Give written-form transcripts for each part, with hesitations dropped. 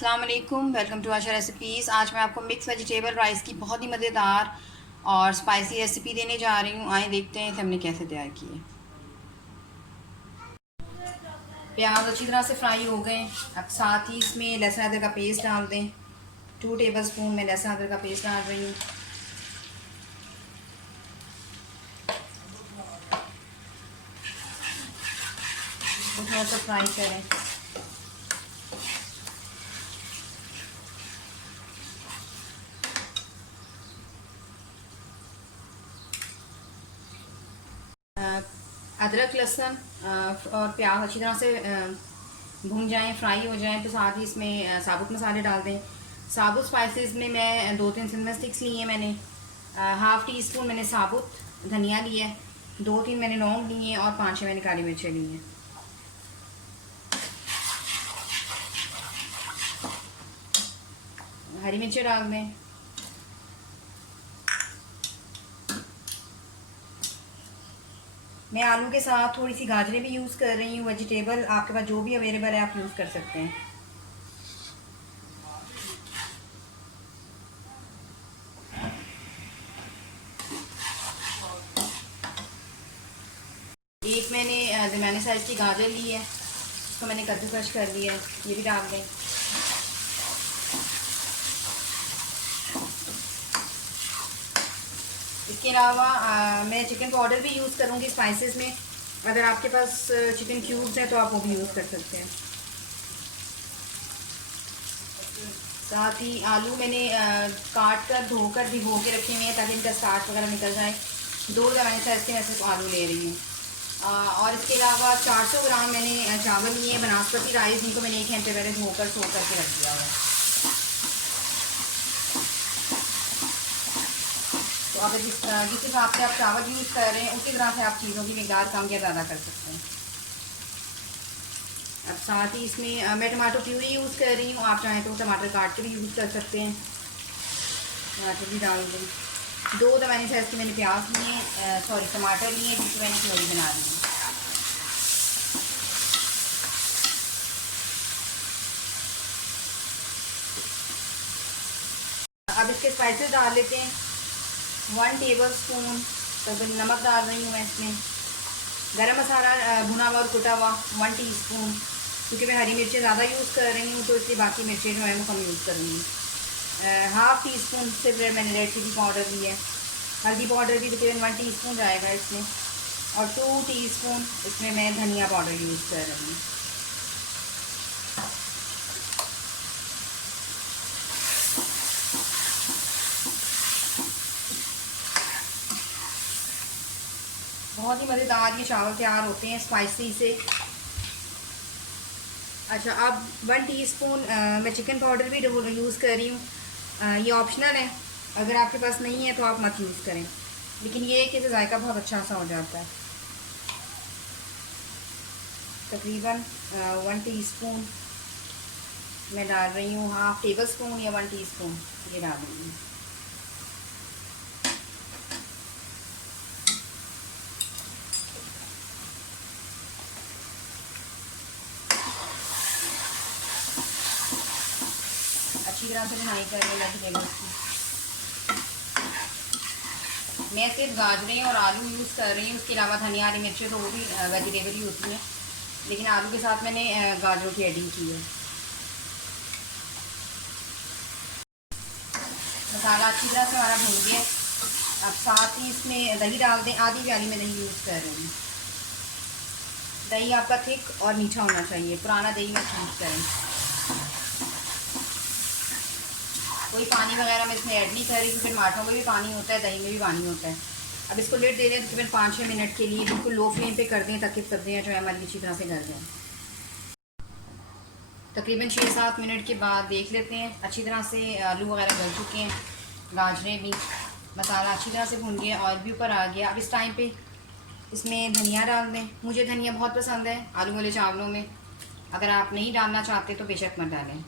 अस्सलाम वालेकुम, welcome to Asha recipes. आज मैं आपको मिक्स वेजिटेबल राइस की बहुत ही मज़ेदार और स्पाइसी रेसिपी देने जा रही हूँ। आए देखते हैं कि हमने कैसे तैयार की है। प्याज अच्छी तरह से फ्राई हो गए। अब साथ ही इसमें लहसुन अदरक का पेस्ट डाल दें। 2 टेबलस्पून मैं लहसुन अदरक का पेस्ट डाल रही हूँ। थोड़ा सा फ्राई करें। अदरक लहसुन और प्याज अच्छी तरह से भून जाएं, फ्राई हो जाएं, तो साथ ही इसमें साबुत मसाले डाल दें। साबुत स्पाइसेस में मैं 2-3 सिनेमन स्टिक्स लिए हैं मैंने। हाफ़ टी स्पून मैंने साबुत धनिया लिया है, 2-3 मैंने लौंग लिए हैं और 5-6 मैंने काली मिर्चें ली हैं। हरी मिर्चें डाल दें। मैं आलू के साथ थोड़ी सी गाजरें भी यूज़ कर रही हूँ। वेजिटेबल आपके पास जो भी अवेलेबल है आप यूज़ कर सकते हैं। एक मैंने दरमियाने साइज़ की गाजर ली है, उसको मैंने कद्दूकस कर लिया है, ये भी डाल दें। इसके अलावा मैं चिकन पाउडर भी यूज़ करूँगी स्पाइसेस में। अगर आपके पास चिकन क्यूब्स हैं तो आप वो भी यूज़ कर सकते हैं। साथ ही आलू मैंने काट कर धोकर भिगो के रखे हुए हैं ताकि इनका स्टार्च वगैरह निकल जाए। 2 दरमियाने साइज़ के मैं सिर्फ आलू ले रही हूँ। और इसके अलावा 400 ग्राम मैंने चावल लिए हैं बनास्पति राइस, जिनको मैंने 1 घंटे पहले धोकर सो करके रख दिया हुआ है। तो अगर जिस हिसाब से आप चावल यूज़ कर रहे हैं उसी तरह से आप चीज़ों की मिकदार कम या ज़्यादा कर सकते हैं। अब साथ ही इसमें मैं टमाटो प्यूरी यूज़ कर रही हूँ, आप चाहें तो टमाटर काट के भी यूज़ कर सकते हैं। टमाटर भी डाल दें। 2 दरमियाने साइज़ के मैंने प्याज लिए, टमाटर लिए, जिसकी मैंने प्यूरी बना दी है। अब इसके स्पाइसेस डाल लेते हैं। 1 टेबलस्पून तक नमक डाल रही हूँ मैं इसमें। गरम मसाला भुना हुआ और कुटा हुआ 1 टीस्पून, क्योंकि मैं हरी मिर्चें ज़्यादा यूज़ कर रही हूँ तो इसलिए बाकी मिर्चें जो है वो कम यूज़ करूँगी। हाफ़ टी स्पून से फिर मैंने रेड चिली पाउडर लिया है। हल्दी पाउडर भी तकरीबन 1 टीस्पून जाएगा इसमें, और 2 टीस्पून इसमें मैं धनिया पाउडर यूज़ कर रही हूँ। बहुत ही मज़ेदार ये चावल तैयार होते हैं स्पाइसी से। अच्छा, अब 1 टीस्पून मैं चिकन पाउडर भी यूज़ कर रही हूँ। ये ऑप्शनल है, अगर आपके पास नहीं है तो आप मत यूज़ करें, लेकिन ये है कि जायका बहुत अच्छा सा हो जाता है। तकरीबन 1 टीस्पून मैं डाल रही हूँ, हाफ़ टेबल स्पून या 1 टीस्पून ये डाल रही हूँ। अच्छी तरह से भुनाई कर लें वेजिटेबल्स की। मैं सिर्फ गाजरें और आलू यूज़ कर रही हूँ, उसके अलावा धनिया हरी मिर्चें तो वो भी वेजिटेबल ही होती हैं, लेकिन आलू के साथ मैंने गाजरों की एडिंग की है। मसाला अच्छी तरह से हमारा भून गया। अब साथ ही इसमें दही डाल दें। आधी प्याली में दही यूज़ कर रही हूँ। दही आपका थिक और मीठा होना चाहिए, पुराना दही मत यूज़ करें। कोई पानी वगैरह मैं इसमें ऐड नहीं कर रही, क्योंकि टमाटरों में भी पानी होता है, दही में भी पानी होता है। अब इसको लेट दे दें तकरीबन 5-6 मिनट के लिए, बिल्कुल लो फ्लेम पे कर दें ताकि सब्जियाँ जो है हमारी अच्छी तरह से गल जाएँ। तकरीबन 6-7 मिनट के बाद देख लेते हैं, अच्छी तरह से आलू वगैरह गल चुके हैं, गाजरें भी, मसाला अच्छी तरह से भून गया, ऑयल भी ऊपर आ गया। अब इस टाइम पे इसमें धनिया डाल दें। मुझे धनिया बहुत पसंद है आलू वाले चावलों में, अगर आप नहीं डालना चाहते तो बेशक मत डालें।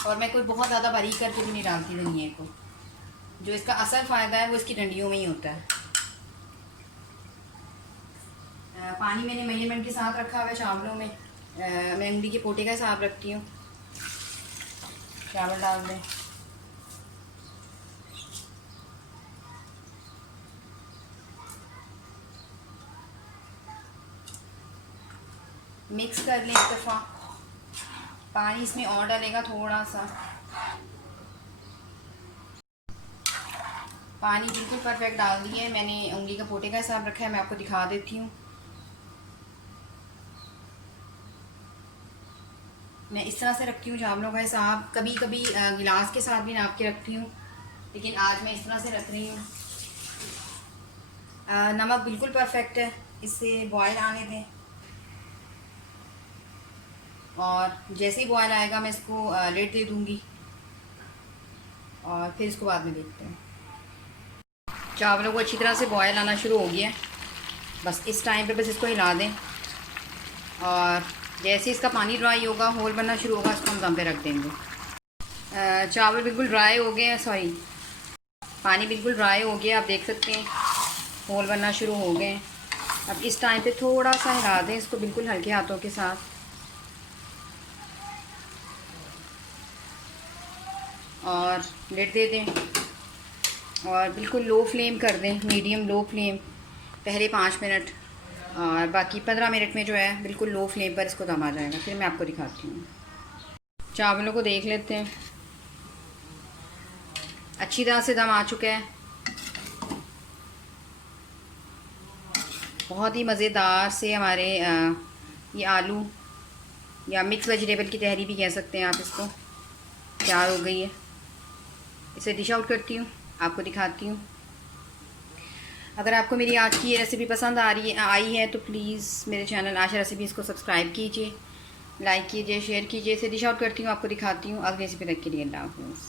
और मैं कोई बहुत ज़्यादा बारीक करके भी नहीं डालती धनिया को, जो इसका असल फ़ायदा है वो इसकी डंडियों में ही होता है। पानी मैंने मेजरमेंट के साथ रखा हुआ है चावलों में। मैं उंगली के पोटे का हिसाब रखती हूँ। चावल डाल दें। मिक्स कर लें एक दफ़ा। पानी इसमें और डालेगा थोड़ा सा। पानी बिल्कुल परफेक्ट डाल दिए। मैंने उंगली का पोटे का हिसाब रखा है, मैं आपको दिखा देती हूँ। मैं इस तरह से रखती हूँ चावलों का हिसाब। कभी कभी गिलास के साथ भी नाप के रखती हूँ, लेकिन आज मैं इस तरह से रख रही हूँ। नमक बिल्कुल परफेक्ट है। इससे बॉयल आने दें और जैसे ही बॉयल आएगा मैं इसको लिड दे दूँगी और फिर इसको बाद में देखते हैं। चावलों को अच्छी तरह से बॉयल आना शुरू हो गया है। बस इस टाइम पे बस इसको हिला दें और जैसे इसका पानी ड्राई होगा, होल बनना शुरू होगा, इसको हम दम पे रख देंगे। चावल बिल्कुल ड्राई हो गए हैं, सॉरी पानी बिल्कुल ड्राई हो गया। आप देख सकते हैं होल बनना शुरू हो गए हैं। अब इस टाइम पे थोड़ा सा हिला दें इसको बिल्कुल हल्के हाथों के साथ और लिड दे दें और बिल्कुल लो फ्लेम कर दें, मीडियम लो फ्लेम पहले 5 मिनट और बाकी 15 मिनट में जो है बिल्कुल लो फ्लेम पर इसको दम आ जाएगा। फिर मैं आपको दिखाती हूँ। चावलों को देख लेते हैं, अच्छी तरह से दम आ चुका है। बहुत ही मज़ेदार से हमारे ये आलू या मिक्स वेजिटेबल की तहरी भी कह सकते हैं आप इसको, तैयार हो गई है। इसे डिश आउट करती हूँ, आपको दिखाती हूँ। अगर आपको मेरी आज की ये रेसिपी पसंद आई है तो प्लीज़ मेरे चैनल आशा रेसिपीज़ को सब्सक्राइब कीजिए, लाइक कीजिए, शेयर कीजिए। इसे डिश आउट करती हूँ, आपको दिखाती हूँ। अगली रेसिपी तक के लिए अल्लाह हाफ़िज़।